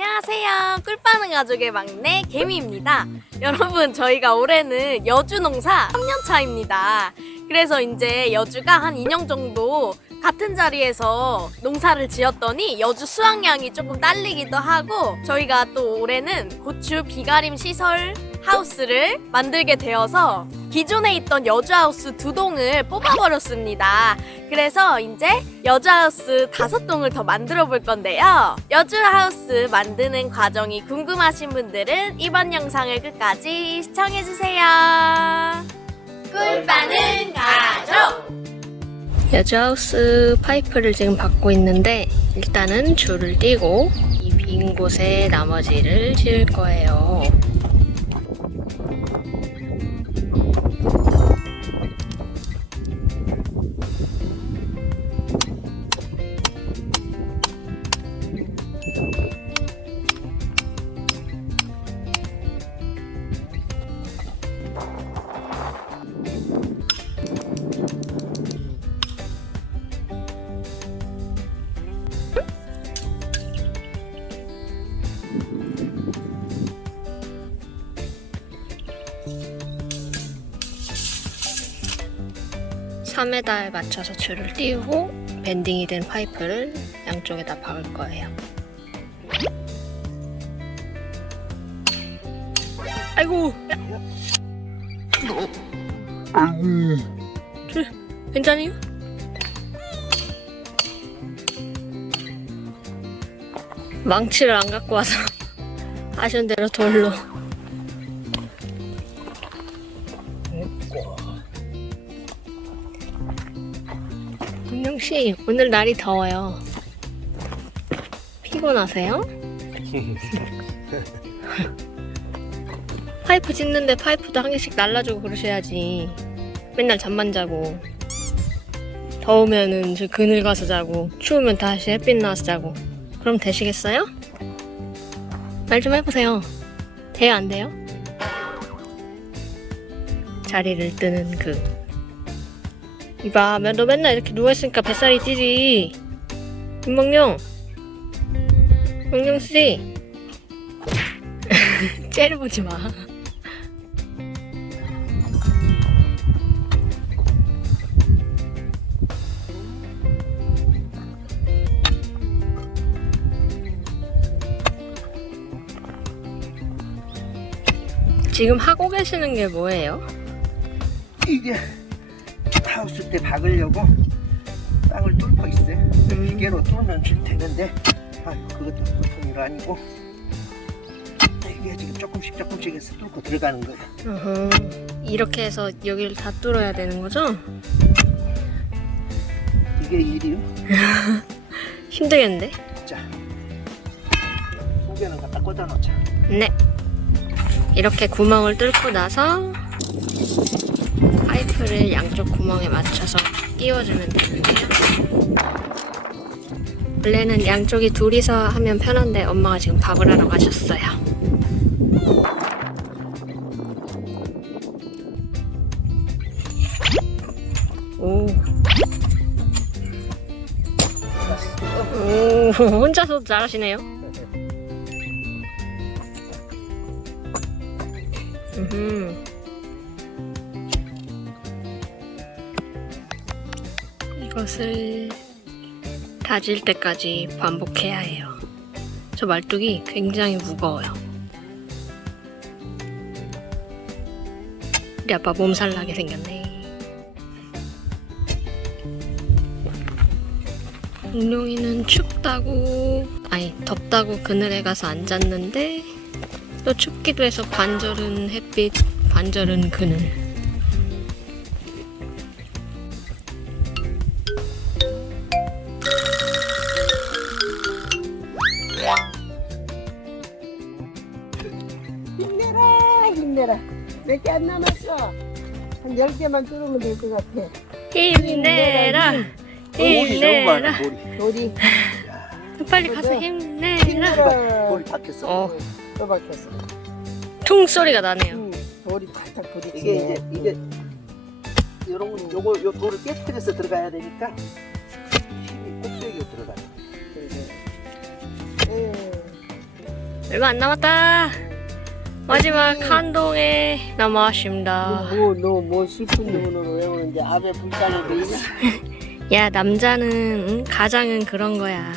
안녕하세요. 꿀빠는 가족의 막내 개미입니다. 여러분, 저희가 올해는 여주 농사 3년 차입니다. 그래서 이제 여주가 한 2년 정도 같은 자리에서 농사를 지었더니 여주 수확량이 조금 딸리기도 하고 저희가 또 올해는 고추 비가림 시설 하우스를 만들게 되어서 기존에 있던 여주 하우스 두 동을 뽑아버렸습니다. 그래서 이제 여주 하우스 다섯 동을 더 만들어 볼 건데요. 여주 하우스 만드는 과정이 궁금하신 분들은 이번 영상을 끝까지 시청해 주세요. 꿀빠는 가족. 여주 하우스 파이프를 지금 받고 있는데 일단은 줄을 띄고 이 빈 곳에 나머지를 지을 거예요. 삼에다에 맞춰서 줄을 띄우고 밴딩이 된 파이프를 양쪽에다 박을 거예요. 아이고, 줄 괜찮아요? 망치를 안 갖고 와서 하신 대로 돌로. 씨, 오늘 날이 더워요. 피곤하세요? 파이프 찢는데 파이프도 한 개씩 날라주고 그러셔야지. 맨날 잠만 자고. 더우면은 저 그늘 가서 자고, 추우면 다시 햇빛 나와서 자고. 그럼 되시겠어요? 말 좀 해보세요. 돼요, 안 돼요? 자리를 뜨는 그 이봐, 너 맨날 이렇게 누워있으니까 뱃살이 찌지. 김梦룡.梦룡씨. 째려보지 마. 지금 하고 계시는 게 뭐예요? 이게 하우스 때 박으려고 땅을 뚫고 있어요. 음. 기계로 뚫으면 줄 되는데 아 그것도 보통 일 아니고 이게 지금 조금씩 조금씩 해서 뚫고 들어가는 거예요. 어허, 이렇게 해서 여기를 다 뚫어야 되는 거죠? 이게 일이요. 힘들겠는데? 자, 소개는 갖다 꽂아 놓자. 네. 이렇게 구멍을 뚫고 나서 파이프를 양쪽 구멍에 맞춰서 끼워주면 되는데요. 원래는 양쪽이 둘이서 하면 편한데 엄마가 지금 밥을 하러 가셨어요. 오. 오, 혼자서 잘하시네요. 음. 것을 다질 때까지 반복해야 해요. 저 말뚝이 굉장히 무거워요. 우리 아빠 몸살 나게 생겼네. 공룡이는 춥다고, 아니, 덥다고 그늘에 가서 앉았는데, 또 춥기도 해서 반절은 햇빛, 반절은 그늘. 힘내라 몇 개 안 남았어 한 10개만 뚫으면 될 것 같아 힘내라, 볼이 너무 많아 힘내라. 돌이 빨리 가서 힘내라. 힘내라 볼이 박혔어. 어, 또 박혔어 퉁 소리가 나네요. 응, 돌이 탁탁 부딪히네 이게 이제 이게 요런 거 요거 요 돌을 깨뜨려서 들어가야 되니까 힘이 꼭대기로 들어가요. 그래. 예. 얼마 안 남았다. 마지막 한 동에 남았습니다. 뭐너뭐 슬픈 눈으로 왜 오는데 아베 불쌍해 보이냐? 야 남자는 응? 가장은 그런 거야.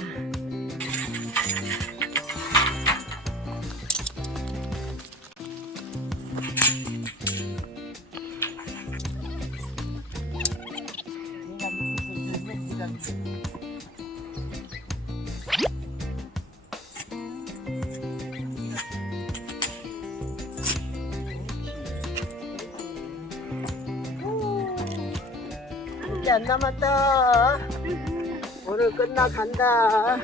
안 남았다. 오늘 끝나 간다.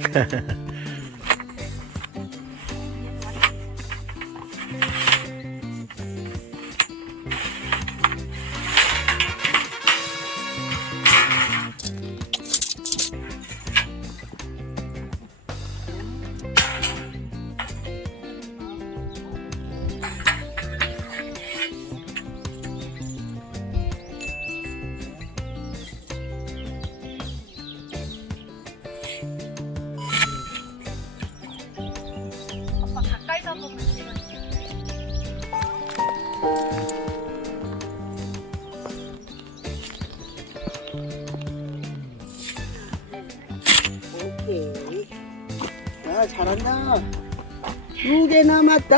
잘한다. 두 개 남았다.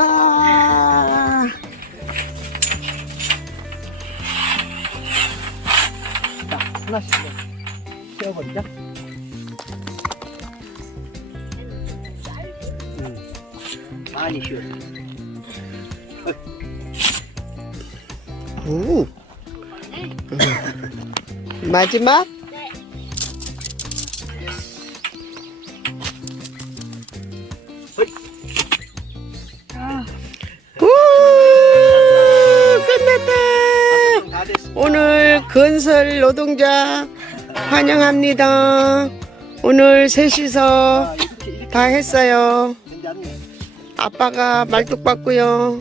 자, 하나씩 세워버리자. 음, 많이 쉬웠어. 오. 마지막? 오늘 건설 노동자 환영합니다. 오늘 셋이서 다 했어요. 아빠가 말뚝 받고요.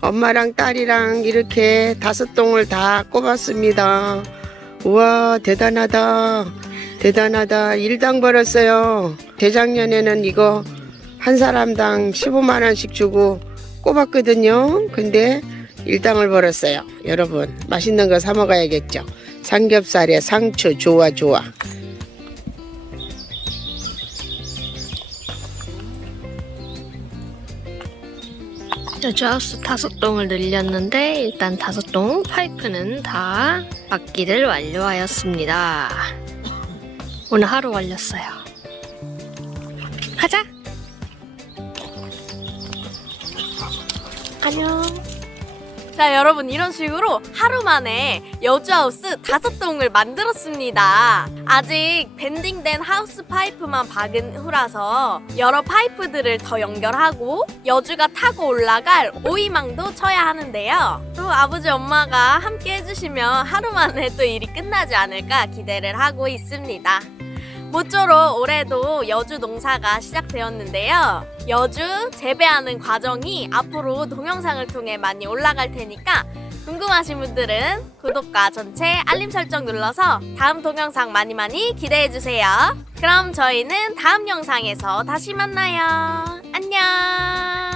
엄마랑 딸이랑 이렇게 다섯 동을 다 꼽았습니다. 우와, 대단하다. 대단하다. 일당 벌었어요. 재작년에는 이거 한 사람당 15만 원씩 주고 꼽았거든요. 근데 일당을 벌었어요. 여러분, 맛있는 거 사 먹어야겠죠. 삼겹살에 상추 좋아, 좋아. 여주하우스 다섯 동을 늘렸는데 일단 다섯 동 파이프는 다 막기를 완료하였습니다. 오늘 하루 걸렸어요. 가자. 안녕. 자, 여러분 이런 식으로 하루 만에 여주하우스 다섯 동을 만들었습니다. 아직 밴딩된 하우스 파이프만 박은 후라서 여러 파이프들을 더 연결하고 여주가 타고 올라갈 오이망도 쳐야 하는데요. 또 아버지 엄마가 함께 해주시면 하루 만에 또 일이 끝나지 않을까 기대를 하고 있습니다. 모쪼록 올해도 여주 농사가 시작되었는데요. 여주 재배하는 과정이 앞으로 동영상을 통해 많이 올라갈 테니까 궁금하신 분들은 구독과 전체 알림 설정 눌러서 다음 동영상 많이 많이 기대해 주세요. 그럼 저희는 다음 영상에서 다시 만나요. 안녕.